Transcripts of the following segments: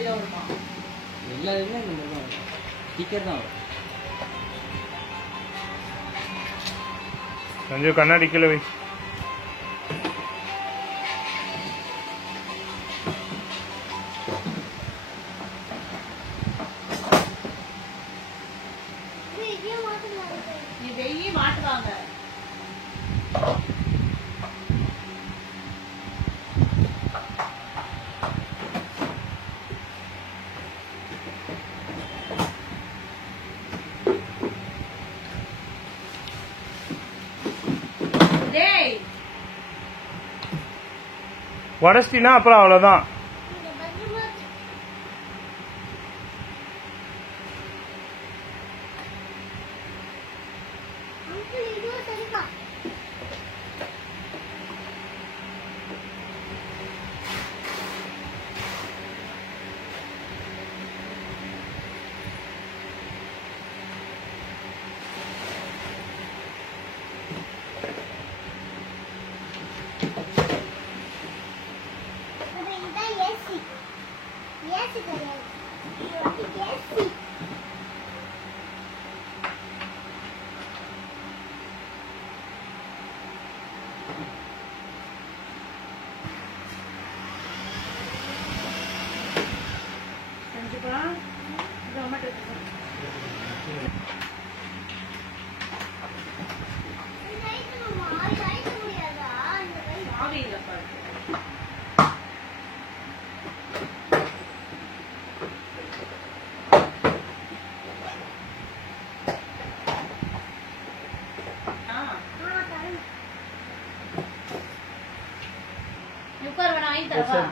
மாதிரியா வருமா? எல்லாருமே இந்த மாதிரி தான் வரும். ஸ்டிக்கர் தான் வரும். கொஞ்சம் கண்ணாடி கீழே வை. இதையும் மாட்டுவாங்க. உடச்சிட்டினா அப்புறம் அவ்வளோதான்.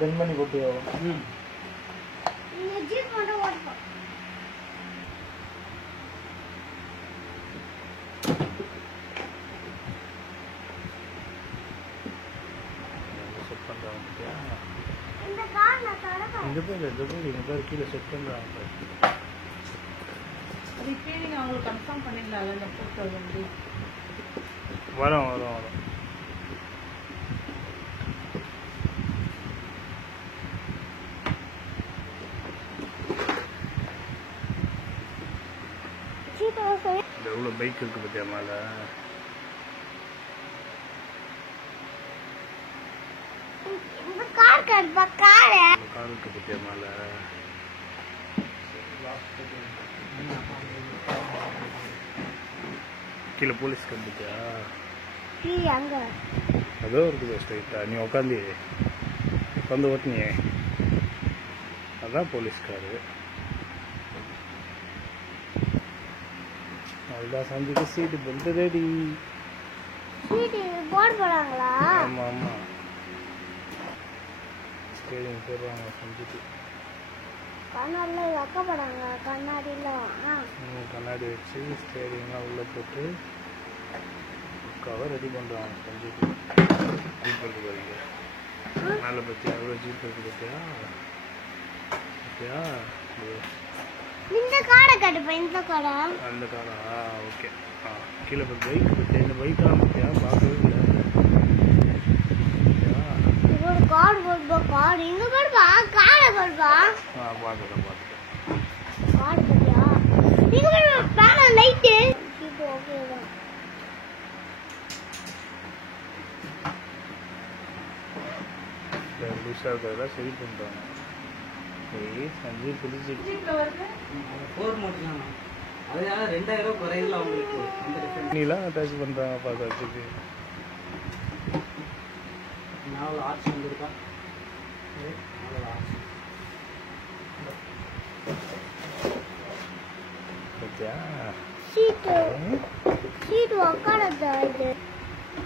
கண்மணி போட்டு கீழே செட் பண்றாங்க. வரும் வரும் வரும். எவ்வளோ பைக் இருக்கு பத்தியா மேல. கார் இருக்கு பத்தியா மேல. கீழே போலீஸ் கம்பிட்டியா அதோ இருக்குது ஸ்ட்ரைட்டா. நீ உட்காந்து உட்காந்து ஓட்டினியே அதான் போலீஸ்காரு. அதுதான் சஞ்சுக்கு சீட்டு பெல்ட் ரெடி. போடுறாங்களா? ஆமா ஆமா ஸ்டேரிங் போடுறாங்க சஞ்சுக்கு. கண்ணாடில வைக்கப்படுறாங்க. கண்ணாடியில கண்ணாடி வச்சு ஸ்டேரிங்லாம் உள்ள போட்டு கவர் ரெடி பண்றாங்க சஞ்சுக்கு. ஜீப் இருக்கு பாருங்க மேலே பத்தியா எவ்வளோ ஜீப் இருக்கு பத்தியா பத்தியா. இந்த காரை கட்டுப்பா. இந்த காரா அந்த காரா ஓகே. கீழே பைக் பத்தியா. இந்த பைக்கெல்லாம் பத்தியா பார்க்கவே இல்லை. ஒரு கார் போடுப்பா. கார் இங்க போடுப்பா. காரை போடுப்பா. பார்த்துட்டேன் பார்த்துட்டேன். கார் பத்தியா இங்க போடுப்பா. பேனல் லைட்டு இப்போ ஓகேதான். லூஸாக இருக்கிறதெல்லாம் சரி பண்ணுறாங்க. சஞ்சய் புளிச்சு அதனால 2000 குறையில அவங்களுக்கு நீலாம் அட்டாச் பண்ணுறாங்க பார்க்கறதுக்கு. நாவல் ஆர்ட்ஸ் வந்துருக்கா. பத்தியா சீட்டு உக்காரதா இது.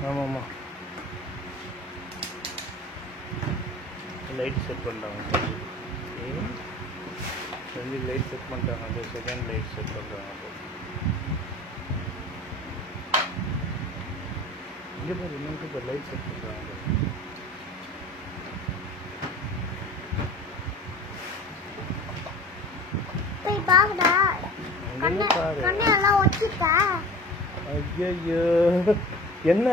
ஆமாம்மா லைட் செட் பண்ணுறாங்க சஞ்சு லைட் செட் பண்ணிட்டாங்க. அந்த செகண்ட் லைட் செட் பண்ணுறாங்க. இங்கே பாரு இன்னும் இப்போ லைட் செட் பண்ணுறாங்க. போய் பாக்குடா. கண்ணு எல்லாம் ஒச்சிட்டா. ஐயோ என்ன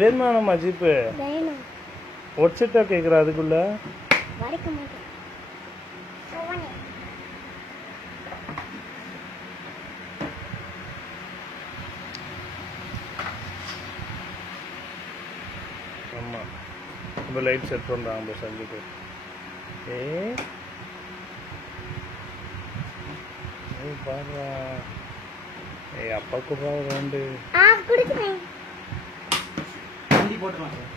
வேணுமானம்மா ஜீப்பு வேணும். ஒடிச்சிட்டா கேட்குறா அதுக்குள்ள. வரைக்க மாட்டேன். ஆமா இப்போ லைட் செட் பண்றாங்க சஞ்சுக்கு. பாருங்க அப்பா கூட ரெண்டு வண்டி போட்டுருவான் சார்.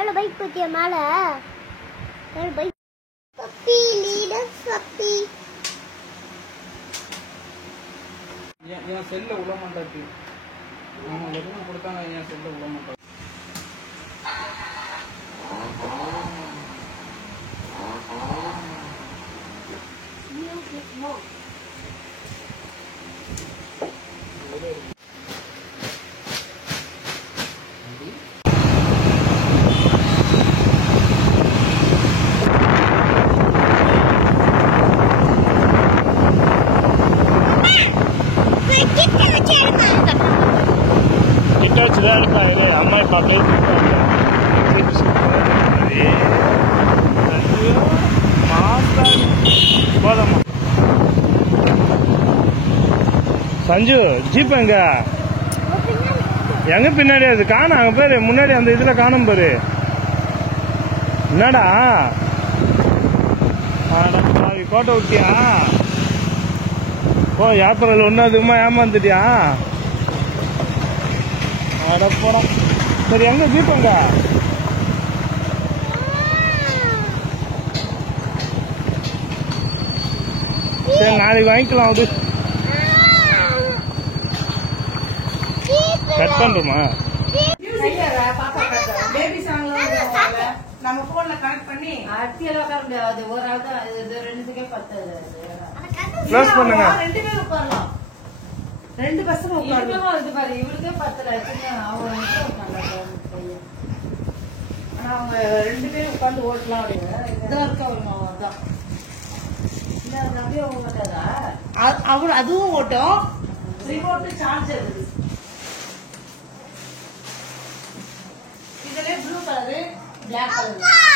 7 பைக் பத்திய மேல 7 பைக் பப்பி லீடர் பப்பி என் செல்ல உள்ள மாட்டாச்சு. அவங்க எதுவும் கொடுத்தாங்க என் செல்ல உள்ள மாட்டாச்சு. கிட்டாச்சுதான் இருக்கா இது அம்மா இப்ப போதம்மா. சஞ்சு ஜீப் எங்க எங்க பின்னாடி அது காணும் அங்க பேரு முன்னாடி அந்த இதுல காணும் பாரு. என்னடா கோட்டை விட்டியா? ஓ யாத்திரையில் ஒன்னும் அதுமா ஏமாந்துட்டியா? அடப்படா. சரி எங்க ஜீப் எங்க? சரி நாளைக்கு வாங்கிக்கலாம். அது கட் பண்றோமா? நம்ம போன்ல கனெக்ட் பண்ணி அத்தியெல்லாம் உட்கார முடியாது. ஒரு ஆள் தான் இது ரெண்டுக்கே பத்தாது. க்ளோஸ் பண்ணுங்க. 2 பேர் உட்காரலாம். 2 பசங்க உட்காரலாம். இவங்களும் இது பாரு இவருக்கே பத்தல. அவங்க ஆனா அவங்க 2 பேரும் உட்கார்ந்து ஓட்டலாம் அப்படின்னு இதான் இருக்கு. அவங்க தான் அப்படியே ஓட்டாதா? அவர் அதுவும் ஓட்டும். ரிமோட் சார்ஜர் இருக்கு. இதுல ப்ளூ கலரு பிளாக் கலர்